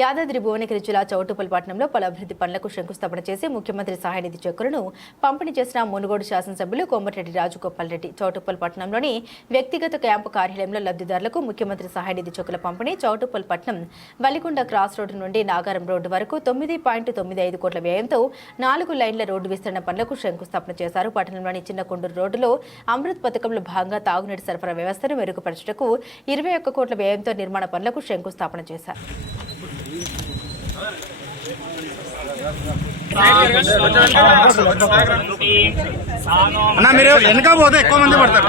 యాదాద్రి భువనగిరి జిల్లా చౌటుపల్లి పట్టణంలో పలు అభివృద్ధి పనులకు శంకుస్థాపన చేసి ముఖ్యమంత్రి సహాయనిధి చెక్కులను పంపిణీ చేసిన మునుగోడు శాసనసభ్యులు కోమటిరెడ్డి రాజగోపాల్ రెడ్డి. చౌటుపల్లి పట్టణంలోని వ్యక్తిగత క్యాంపు కార్యాలయంలో లబ్ధిదారులకు ముఖ్యమంత్రి సహాయనిధి చెక్కుల పంపిణీ చౌటుపల్లి పట్టణం వలికొండ క్రాస్ రోడ్డు నుండి నాగారం రోడ్డు వరకు తొమ్మిది పాయింట్ తొమ్మిది ఐదు కోట్ల వ్యయంతో నాలుగు లైన్ల రోడ్డు విస్తరణ పనులకు శంకుస్థాపన చేశారు. పట్టణంలోని చిన్న కొండూరు రోడ్డులో అమృత్ పథకంలో భాగంగా తాగునీటి సరఫరా వ్యవస్థను మెరుగుపరచుటకు ఇరవై ఒక్క కోట్ల వ్యయంతో నిర్మాణ పనులకు శంకుస్థాపన చేశారు. అన్న మీరు వెనక పోతే ఎక్కువ మంది పడతారు.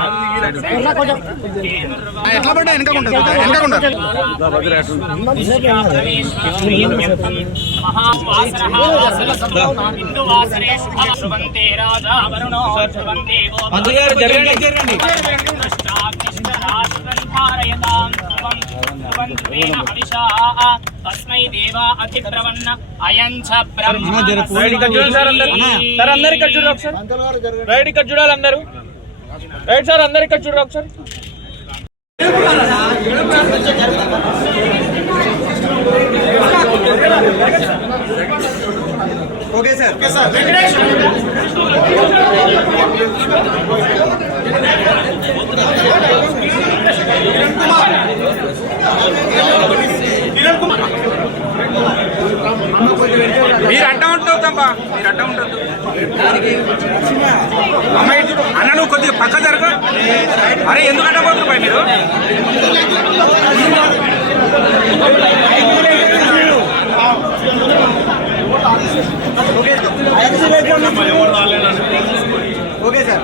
ఎట్లా పడ్డా వెనక ఉంటుంది. వెనక గారు జరగండి జరగండి. తస్మై దేవా అతిప్రవన్న అయం చ సార్ అందరు ఇక్కడ చూడండి ఒకసారి రైట్ ఇక్కడ చూడాలి రైట్ సార్ అందరు ఇక్కడ ఒకసారి ఓకే సార్ మీరు అడ్డ ఉంటుందమ్మా మీరు అడ్డ ఉండదు అమ్మాయి అన్న నువ్వు కొద్దిగా పక్క జరుగు అరే ఎందుకు అడ్డ పోతున్నారు పై మీరు? Okay sir.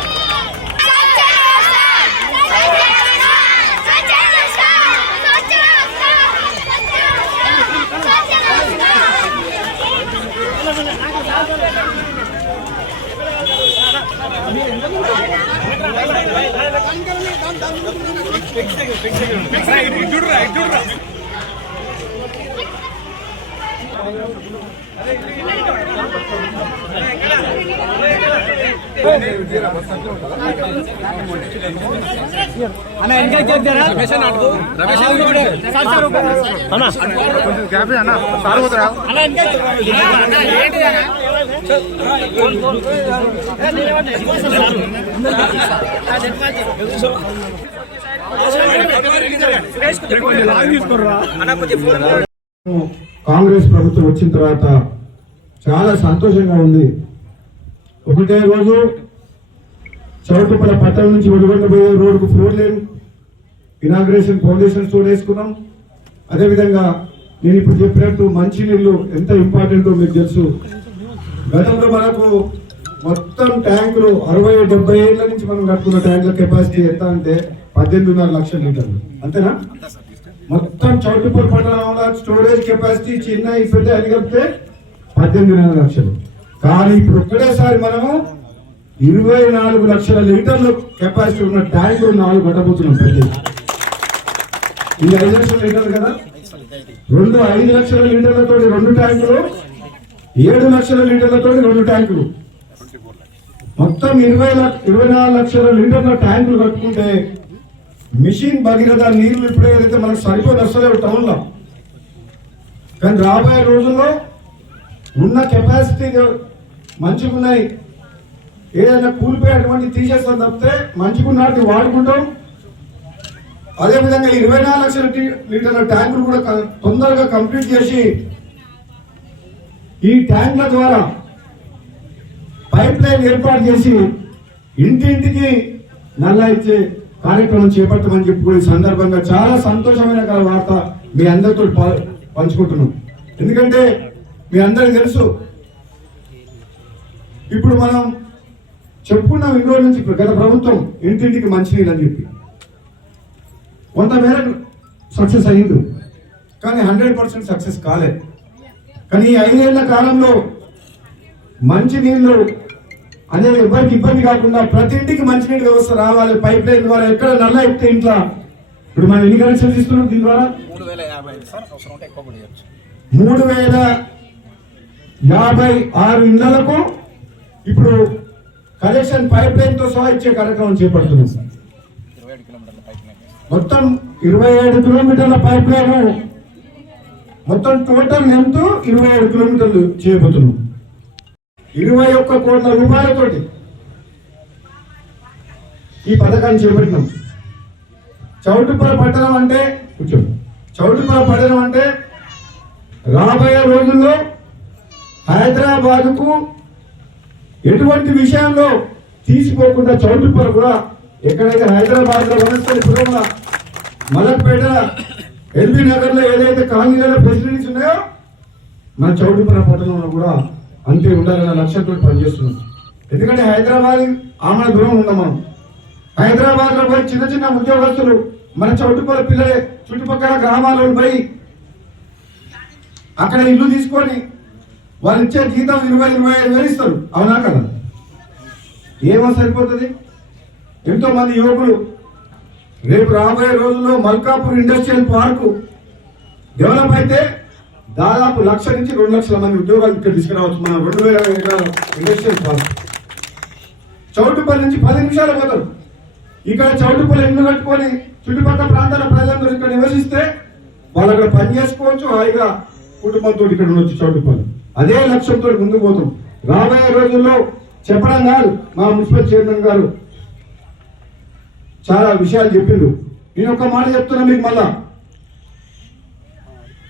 Right right right sir Nitya sir gap అన్న? సార్ పోతారా కాంగ్రెస్ ప్రభుత్వం వచ్చిన తర్వాత చాలా సంతోషంగా ఉంది. ఒకటే రోజు చౌటుపల పట్టణం నుంచి వెలుగొండ పోయే రోడ్డుకు four lane inauguration foundation stone వేసుకున్నాం. అదేవిధంగా నేను ఇప్పుడు చెప్పినట్టు మంచినీళ్ళు ఎంత ఇంపార్టెంటో మీకు తెలుసు. గతంలో మనకు మొత్తం ట్యాంకులు అరవై డెబ్బై ఏళ్ళ నుంచి మనం కట్టుకున్న ట్యాంకుల కెపాసిటీ ఎంత అంటే పద్దెనిమిదిన్నర లక్షల లీటర్లు. అంతేనా? మొత్తం చౌటుపూర్ పట్టణంలో స్టోరేజ్ కెపాసిటీ చిన్న పెద్ద అని కలిపితే పద్దెనిమిదిన్నర లక్షలు. కానీ ఇప్పుడు ఒక్కడేసారి మనము ఇరవై నాలుగు లక్షల లీటర్లు కెపాసిటీ ఉన్న ట్యాంకులు నాలుగు కట్టబోతున్నాం ప్రతి. ఇది ఐదు లక్షల లీటర్లు కదా? రెండు ఐదు లక్షల లీటర్లతో రెండు ట్యాంకులు ఏడు లక్షల లీటర్లతో రెండు ట్యాంకులు. మొత్తం ఇరవై లక్ష ఇరవై నాలుగు లక్షల లీటర్ల ట్యాంకులు కట్టుకుంటే మిషన్ భగీరథ నీళ్ళు ఇప్పుడు ఏదైతే మనకు సరిపోయి వస్తలేవు టౌన్లో కానీ రాబోయే రోజుల్లో ఉన్న కెపాసిటీ మంచిగా ఉన్నాయి. ఏదైనా కూలిపోయేటువంటి తీసేస్తాం తప్పితే మంచిగా ఉన్నట్టు వాడుకుంటాం. అదేవిధంగా ఇరవై నాలుగు లక్షల లీటర్ల ట్యాంకులు కూడా తొందరగా కంప్లీట్ చేసి ఈ ట్యాంకుల ద్వారా పైప్ లైన్ ఏర్పాటు చేసి ఇంటింటికి నల్లా ఇచ్చే కార్యక్రమం చేపట్టమని చెప్పి కూడా ఈ సందర్భంగా చాలా సంతోషమైన గల వార్త మీ అందరితో ప- పంచుకుంటున్నాం. ఎందుకంటే మీ అందరికి తెలుసు ఇప్పుడు మనం చెప్పుకున్నాం ఇంట్లో నుంచి గత ప్రభుత్వం ఇంటింటికి మంచినీళ్ళు అని చెప్పి. కొంతమేరకు సక్సెస్ అయ్యింది కానీ హండ్రెడ్ పర్సెంట్ సక్సెస్ కాలేదు. కానీ ఈ ఐదేళ్ళ కాలంలో మంచి నీళ్ళు అనేది ఎవరికి ఇబ్బంది కాకుండా ప్రతి ఇంటికి మంచినీటి వ్యవస్థ రావాలి. పైప్ లైన్ ద్వారా ఎక్కడ నల్ల ఎక్కితే ఇంట్లో? ఇప్పుడు మనం ఎన్ని కనెక్షన్స్ ఇస్తున్నాం దీని ద్వారా? మూడు వేల యాభై ఆరు ఇళ్ళకు ఇప్పుడు కనెక్షన్ పైప్ లైన్తో సహా ఇచ్చే కార్యక్రమం చేపడుతున్నాం సార్. మొత్తం ఇరవై ఏడు కిలోమీటర్ల పైప్ లైన్ మొత్తం టోటల్ లెంత్ ఇరవై ఏడు కిలోమీటర్లు చేపడుతున్నాం ఇరవై ఒక్క కోట్ల రూపాయలతోటి ఈ పథకాన్ని చేపట్టినాం. చౌటుపుర పట్టణం అంటే కూర్చోండి. చౌటుపుర పట్టణం అంటే రాబోయే రోజుల్లో హైదరాబాద్కు ఎటువంటి విషయంలో తీసిపోకుండా చౌటుపుర కూడా ఎక్కడైతే హైదరాబాద్లో లో వనస్థలిపురంలో మలక్పేట ఎల్బీ నగర్లో ఏదైతే కాలనీలలో ఫెసిలిటీస్ ఉన్నాయో మన చౌటుప్పల పట్టణంలో కూడా అంతే ఉండాలన్న లక్ష్యంతో పనిచేస్తున్నాం. ఎందుకంటే హైదరాబాద్ ఆమె దూరం ఉన్నాం మనం. హైదరాబాద్లో పోయి చిన్న చిన్న ఉద్యోగస్తులు మన చౌటుపల్ల పిల్లలే చుట్టుపక్కల గ్రామాల్లో పోయి అక్కడ ఇల్లు తీసుకొని వాళ్ళు ఇచ్చే జీతం ఇరవై ఇరవై ఐదు వేలు ఇస్తారు. అవునా కదా? ఏమో సరిపోతుంది? ఎంతో మంది యువకులు రేపు రాబోయే రోజుల్లో మల్కాపూర్ ఇండస్ట్రియల్ పార్కు డెవలప్ అయితే దాదాపు లక్ష నుంచి రెండు లక్షల మంది ఉద్యోగాలు ఇక్కడ తీసుకురావచ్చు మన రెండు వేల ఎకరాల ఇండస్ట్రియల్ పార్క్. చౌటుపల్లి నుంచి పది నిమిషాలు పోతారు. ఇక్కడ చౌటుపల్లి ఇల్లు కట్టుకొని చుట్టుపక్కల ప్రాంతాల ప్రజలందరూ ఇక్కడ నివసిస్తే వాళ్ళు అక్కడ పని చేసుకోవచ్చు హాయిగా కుటుంబంతో ఇక్కడ ఉండొచ్చు చౌటుపల్లి. అదే లక్ష్యంతో ముందుకు పోతాం. రాబోయే రోజుల్లో చెప్పడం కాదు మా మున్సిపల్ చైర్మన్ గారు చాలా విషయాలు చెప్పిండు. నేను ఒక మాట చెప్తున్నా మీకు మళ్ళా.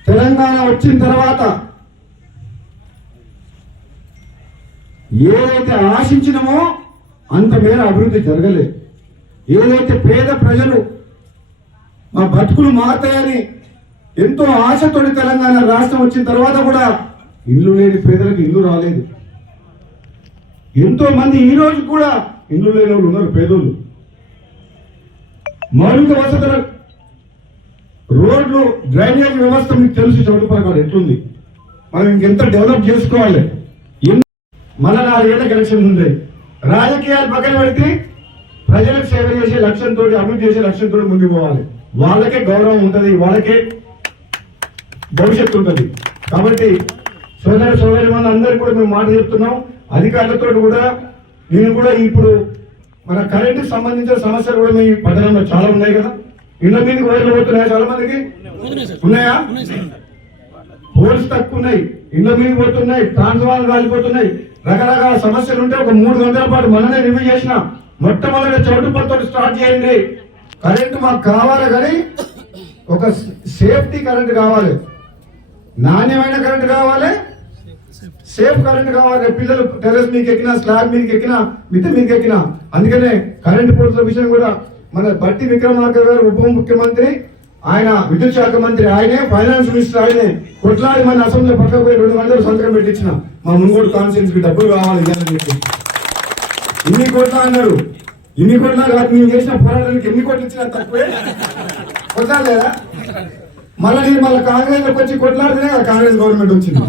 తెలంగాణ వచ్చిన తర్వాత ఏదైతే ఆశించినమో అంత మేర అభివృద్ధి జరగలేదు ఏదైతే పేద ప్రజలు మా బతుకులు మారుతాయని ఎంతో ఆశతోటి తెలంగాణ రాష్ట్రం వచ్చిన తర్వాత కూడా ఇల్లు లేని పేదలకు ఇల్లు రాలేదు. ఎంతో మంది ఈ రోజు కూడా ఇల్లు లేని వాళ్ళు ఉన్నారు పేదోళ్ళు. మౌలిక వసతుల రోడ్లు డ్రైనేజ్ వ్యవస్థ మీకు తెలుసు చౌటుపరకాడు ఎట్లుంది? మనం ఇంకెంత డెవలప్ చేసుకోవాలి? ఎన్- మళ్ళా నాలుగేళ్ళ కనెక్షన్ ఉంది రాజకీయాలు పక్కన పెడితే ప్రజలకు సేవ చేసే లక్ష్యంతో అభివృద్ధి చేసే లక్ష్యంతో ముందుకు పోవాలి. వాళ్ళకే గౌరవం ఉంటుంది వాళ్ళకే భవిష్యత్తు ఉంటుంది. కాబట్టి సోదర సోదరి మన అందరికీ కూడా మేము మాట చెప్తున్నాం. అధికారులతో కూడా నేను కూడా ఇప్పుడు మన కరెంటు సంబంధించిన సమస్యలు కూడా మీ పట్టణంలో చాలా ఉన్నాయి కదా? ఇళ్ళ మీదకి వైర్లు పోతున్నాయా చాలా మందికి? ఉన్నాయా పోల్స్ తక్కువ ఉన్నాయి ఇళ్ళ మీద పోతున్నాయి ట్రాన్స్ఫార్మర్ కాలిపోతున్నాయి. రకరకాల సమస్యలు ఉంటే ఒక మూడు గంటల పాటు మననే రివ్యూ చేసిన మొట్టమొదటి చౌటుపల్లితో స్టార్ట్ చేయండి. కరెంటు మాకు కావాలి కానీ ఒక సేఫ్టీ కరెంట్ కావాలి. నాణ్యమైన కరెంట్ కావాలి. సేఫ్ కరెంట్ కావాలి పిల్లలు టెర్రస్ మీకు ఎక్కినా స్లాబ్ మీకు ఎక్కినా మిద్దె మీకు ఎక్కినా అందుకనే కరెంట్ పోర్టుల విషయం కూడా మన బట్టి విక్రమార్క గారు ఉప ముఖ్యమంత్రి ఆయన విద్యుత్ శాఖ మంత్రి ఆయనే ఫైనాన్స్ మినిస్టర్ ఆయనే. కొట్లాడి మన అసెంబ్లీ పక్కకు పోయి రెండు గంటలు సంతకం పెట్టించిన. మా మున్గోడు కాన్ఫరెన్స్కి డబ్బులు కావాలి ఇవ్వాలని చెప్పి. ఇన్ని కోట్ల అన్నారు. ఇన్ని కోట్ల కాదు మేము చేసిన పోరాటానికి ఎన్ని కోట్లు ఇచ్చినా తక్కువే. కొట్లాడలేదా? మళ్ళీ మళ్ళీ కాంగ్రెస్ వచ్చి కొట్లాడితేనే కాంగ్రెస్ గవర్నమెంట్ వచ్చింది.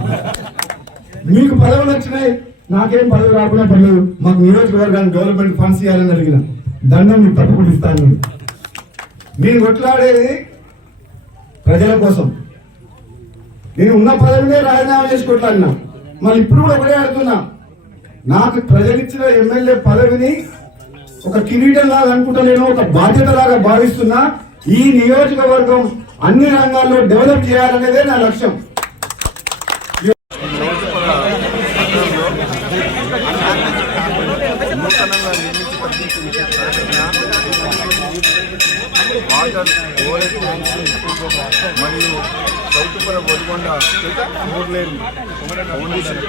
మీకు పదవులు వచ్చినాయి నాకేం పదవి రాకుండా పర్లేదు. మాకు నియోజకవర్గానికి డెవలప్మెంట్ ఫండ్స్ ఇవ్వాలని అడిగిన. దండం మీకు తప్పకుండా ఇస్తాను. నేను కొట్లాడేది ప్రజల కోసం. నేను ఉన్న పదవినే రాజీనామా చేసి కొట్లాడినా. మళ్ళీ ఇప్పుడు కూడా ఒకటే అడుగుతున్నా నాకు ప్రజలిచ్చిన ఎమ్మెల్యే పదవిని ఒక కిరీటం లాగా అనుకుంటలేను ఒక బాధ్యత లాగా భావిస్తున్నా. ఈ నియోజకవర్గం అన్ని రంగాల్లో డెవలప్ చేయాలనేదే నా లక్ష్యం. వాటర్ ఓవరేజ్ ట్యాంక్స్ మరియు చౌటుపర బొడికొండ మూడు లేన్ ఫౌండేషన్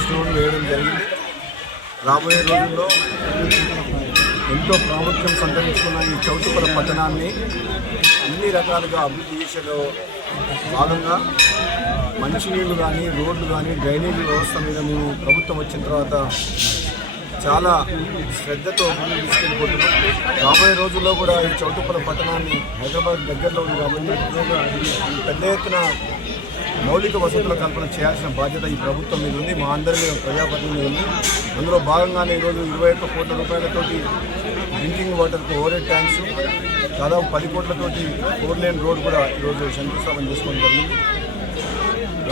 స్టోన్ వేయడం జరిగింది. రాబోయే రోజుల్లో ఎంతో ప్రాముఖ్యం సంతరించుకున్న ఈ చౌటుపర పట్టణాన్ని అన్ని రకాలుగా అభివృద్ధి చేసేలో భాగంగా మంచినీళ్ళు కానీ రోడ్లు కానీ డ్రైనేజీ వ్యవస్థ మీద మేము ప్రభుత్వం వచ్చిన తర్వాత చాలా శ్రద్ధతో ముందుకు తీసుకెళ్ళిపోతున్నాం. రాబోయే రోజుల్లో కూడా ఈ చౌటుప్పల పట్టణాన్ని హైదరాబాద్ దగ్గరలో ఉంది కాబట్టి పెద్ద ఎత్తున మౌలిక వసతుల కల్పన చేయాల్సిన బాధ్యత ఈ ప్రభుత్వం మీద ఉంది. మా అందరి మీద ప్రజాప్రతినిధి ఉంది. అందులో భాగంగానే ఈరోజు ఇరవై ఒక్క కోట్ల రూపాయలతోటి డ్రింకింగ్ వాటర్కి ఓవరెడ్ ట్యాంక్స్ దాదాపు పది కోట్లతోటి ఫోర్ లేన్ రోడ్ కూడా ఈరోజు శంకుస్థాపన చేసుకోవడం జరిగింది.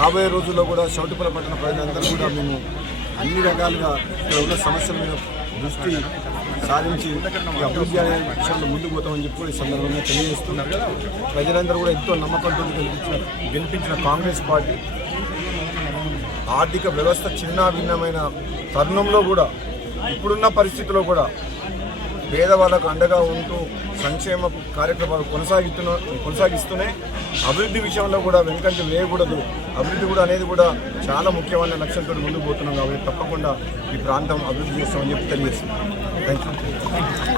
రాబోయే రోజుల్లో కూడా చౌటుపల పట్టణ ప్రజలందరూ కూడా మేము అన్ని రకాలుగా ఇక్కడ ఉన్న సమస్యల మీద దృష్టి సాధించి ఈ అభివృద్ధి అనే విషయంలో ముందుకు పోతామని చెప్పి కూడా ఈ సందర్భంగా తెలియజేస్తున్నారు ప్రజలందరూ కూడా ఎంతో నమ్మకంతో గెలిపించిన గెలిపించిన కాంగ్రెస్ పార్టీ. ఆర్థిక వ్యవస్థ చిన్న భిన్నమైన తరుణంలో కూడా ఇప్పుడున్న పరిస్థితిలో కూడా పేదవాళ్ళకు అండగా ఉంటూ సంక్షేమ కార్యక్రమాలు కొనసాగిస్తున్న కొనసాగిస్తూనే అభివృద్ధి విషయంలో కూడా వెనుకంటి వేయకూడదు. అభివృద్ధి కూడా అనేది కూడా చాలా ముఖ్యమైన లక్ష్యంతో ముందుకు పోతున్నాం కాబట్టి తప్పకుండా ఈ ప్రాంతం అభివృద్ధి చేస్తామని చెప్పి తెలియజేస్తుంది థ్యాంక్ యూ